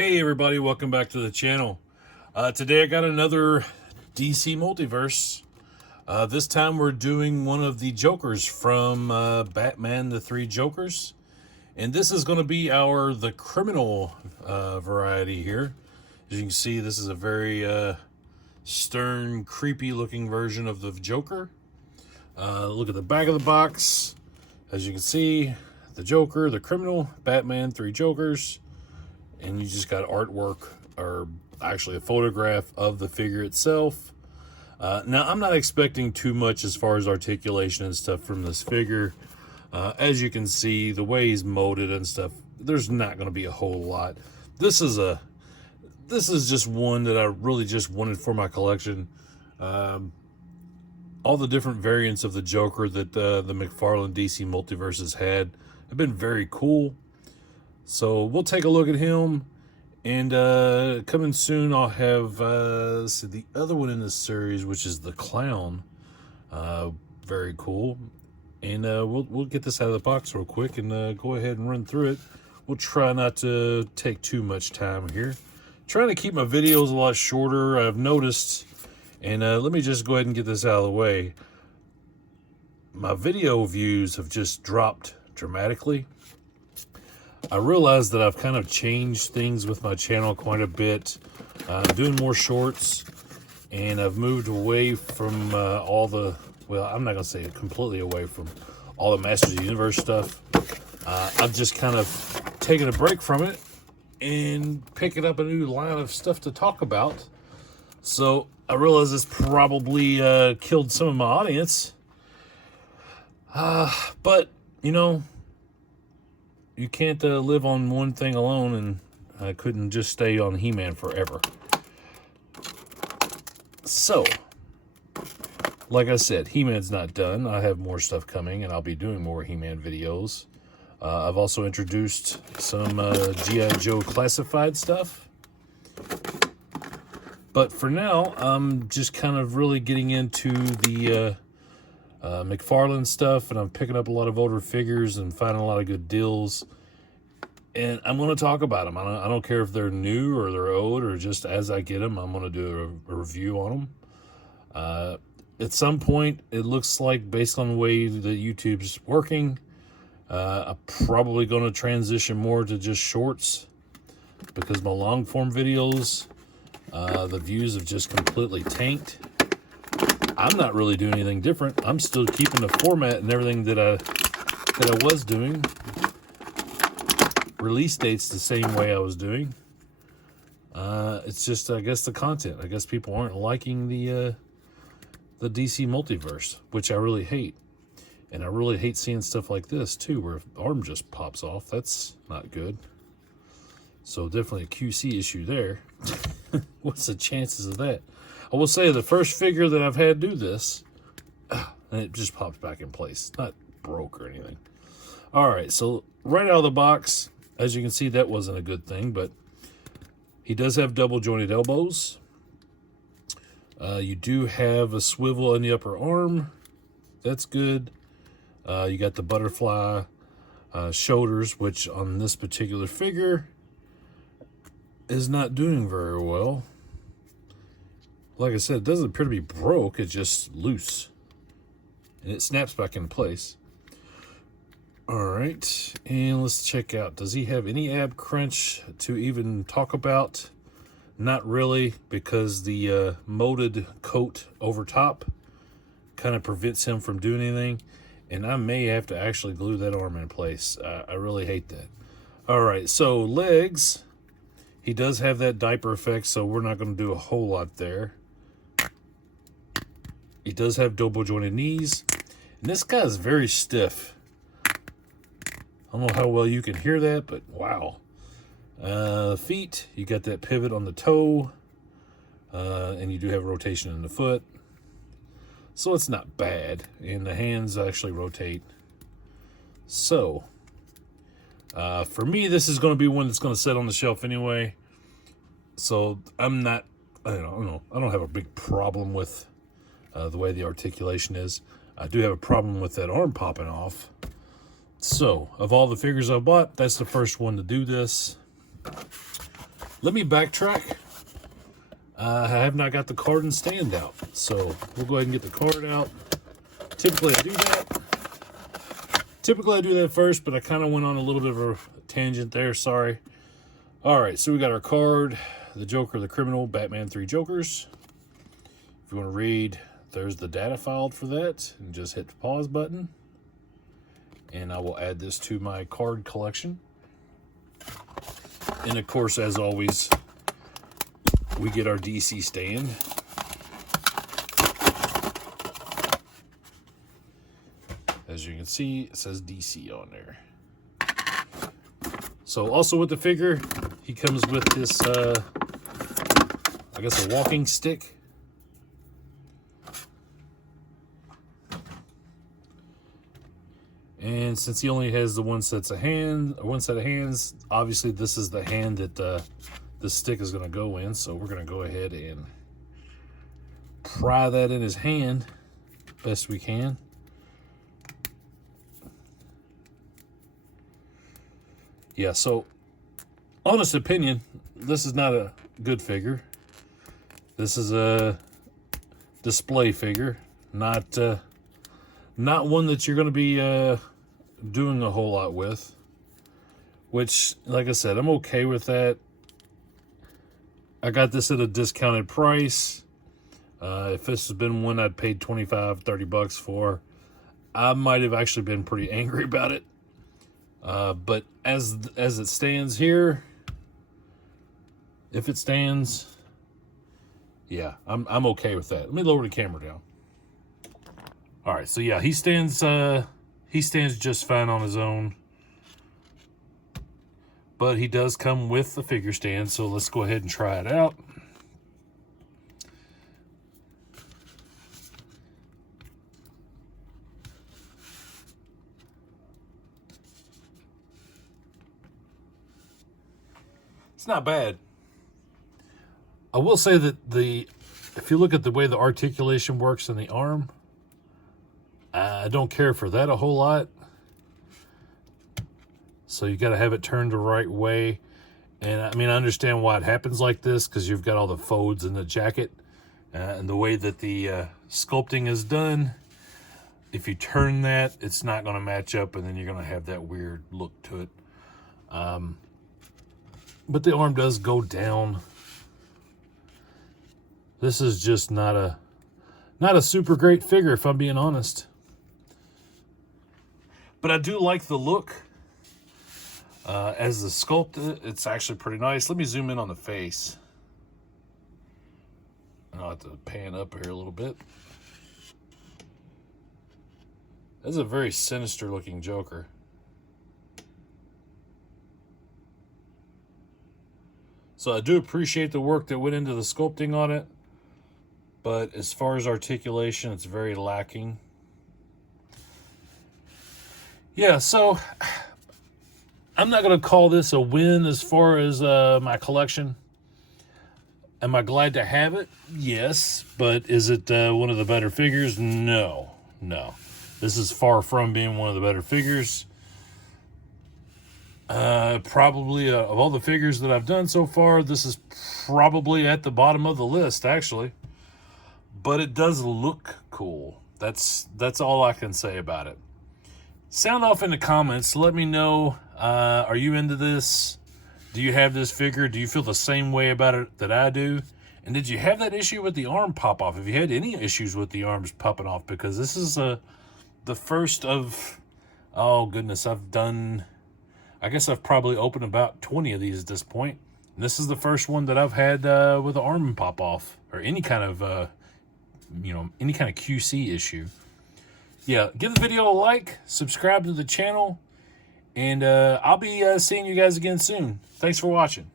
Hey everybody, welcome back to the channel. Today I got another DC Multiverse. This time we're doing one of the Jokers from Batman the Three Jokers. And this is going to be the criminal variety here. As you can see, this is a very stern, creepy looking version of the Joker. Look at the back of the box. As you can see, the Joker, the criminal, Batman, Three Jokers. And you just got artwork, or actually a photograph of the figure itself. Now, I'm not expecting too much as far as articulation and stuff from this figure. As you can see, the way he's molded and stuff, there's not going to be a whole lot. This is just one that I really just wanted for my collection. All the different variants of the Joker that the McFarlane DC Multiverse has had have been very cool. So we'll take a look at him, and coming soon I'll have the other one in this series, which is the Clown. Very cool. And we'll get this out of the box real quick and go ahead and run through it. We'll try not to take too much time here. Trying to keep my videos a lot shorter, I've noticed. And let me just go ahead and get this out of the way. My video views have just dropped dramatically. I realize that I've kind of changed things with my channel quite a bit. I'm doing more shorts, and I've moved away from all the, well, I'm not going to say completely away from all the Masters of the Universe stuff. I've just kind of taken a break from it and picking up a new line of stuff to talk about. So I realize this probably killed some of my audience. But, you know, you can't live on one thing alone, and I couldn't just stay on He-Man forever. So, like I said, He-Man's not done. I have more stuff coming, and I'll be doing more He-Man videos. I've also introduced some G.I. Joe classified stuff. But for now, I'm just kind of really getting into the McFarlane stuff, and I'm picking up a lot of older figures and finding a lot of good deals, and I'm going to talk about them. I don't care if they're new or they're old, or just as I get them, I'm going to do a review on them. At some point, it looks like, based on the way that YouTube's working, I'm probably going to transition more to just shorts, because my long form videos, the views have just completely tanked. I'm not really doing anything different. I'm still keeping the format and everything that I was doing. Release dates the same way I was doing. It's just, I guess, the content. I guess people aren't liking the DC Multiverse, which I really hate. And I really hate seeing stuff like this too, where the arm just pops off. That's not good. So definitely a QC issue there. What's the chances of that? I will say the first figure that I've had do this, and it just pops back in place. Not broke or anything. All right, so right out of the box, as you can see, that wasn't a good thing, but he does have double jointed elbows. You do have a swivel in the upper arm. That's good. You got the butterfly shoulders, which on this particular figure is not doing very well. Like I said, it doesn't appear to be broke, it's just loose. And it snaps back into place. Alright, and let's check out. Does he have any ab crunch to even talk about? Not really, because the molded coat over top kind of prevents him from doing anything. And I may have to actually glue that arm in place. I really hate that. Alright, so legs. He does have that diaper effect, so we're not going to do a whole lot there. He does have double jointed knees. And this guy is very stiff. I don't know how well you can hear that, but wow. Feet, you got that pivot on the toe. And you do have rotation in the foot. So it's not bad. And the hands actually rotate. So, for me, this is going to be one that's going to sit on the shelf anyway. So I'm not, I don't know. I don't have a big problem with the way the articulation is. I do have a problem with that arm popping off. So, of all the figures I've bought, that's the first one to do this. Let me backtrack. I have not got the card and stand out, so we'll go ahead and get the card out. Typically I do that first, but I kind of went on a little bit of a tangent there, sorry. All right, so we got our card, the Joker, the Criminal, Batman 3 Jokers. If you want to read, there's the data filed for that, and just hit the pause button. And I will add this to my card collection. And of course, as always, we get our DC stand. As you can see, it says DC on there. So also with the figure, he comes with this, I guess, a walking stick. And since he only has the one set of hands, obviously this is the hand that the stick is going to go in. So we're going to go ahead and pry that in his hand best we can. Yeah, so honest opinion, this is not a good figure. This is a display figure, not one that you're going to be doing a whole lot with. Which, like I said, I'm okay with that. I got this at a discounted price. If this has been one I'd paid $25-30 for, I might have actually been pretty angry about it. But as it stands here, if it stands, yeah, I'm okay with that. Let me lower the camera down. All right, so yeah, he stands just fine on his own. But he does come with the figure stand, so let's go ahead and try it out. It's not bad. I will say that if you look at the way the articulation works in the arm, I don't care for that a whole lot. So you got to have it turned the right way. And I mean, I understand why it happens like this, because you've got all the folds in the jacket. And the way that the sculpting is done, if you turn that, it's not going to match up, and then you're going to have that weird look to it. But the arm does go down. This is just not a super great figure, if I'm being honest. But I do like the look. As the sculpt, it's actually pretty nice. Let me zoom in on the face. I'll have to pan up here a little bit. That's a very sinister looking Joker. So I do appreciate the work that went into the sculpting on it. But as far as articulation, it's very lacking. Yeah, so I'm not going to call this a win as far as my collection. Am I glad to have it? Yes. But is it one of the better figures? No. No. This is far from being one of the better figures. Probably of all the figures that I've done so far, this is probably at the bottom of the list, actually. But it does look cool. That's all I can say about it. Sound off in the comments. Let me know, are you into this? Do you have this figure? Do you feel the same way about it that I do? And did you have that issue with the arm pop off? Have you had any issues with the arms popping off? Because this is the first of, oh goodness, I guess I've probably opened about 20 of these at this point. And this is the first one that I've had with the arm pop off, or any kind of, any kind of QC issue. Yeah, give the video a like, subscribe to the channel, and I'll be seeing you guys again soon. Thanks for watching.